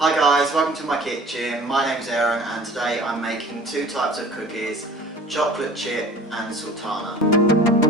Hi guys, welcome to my kitchen. My name's Aaron and today I'm making two types of cookies, chocolate chip and sultana.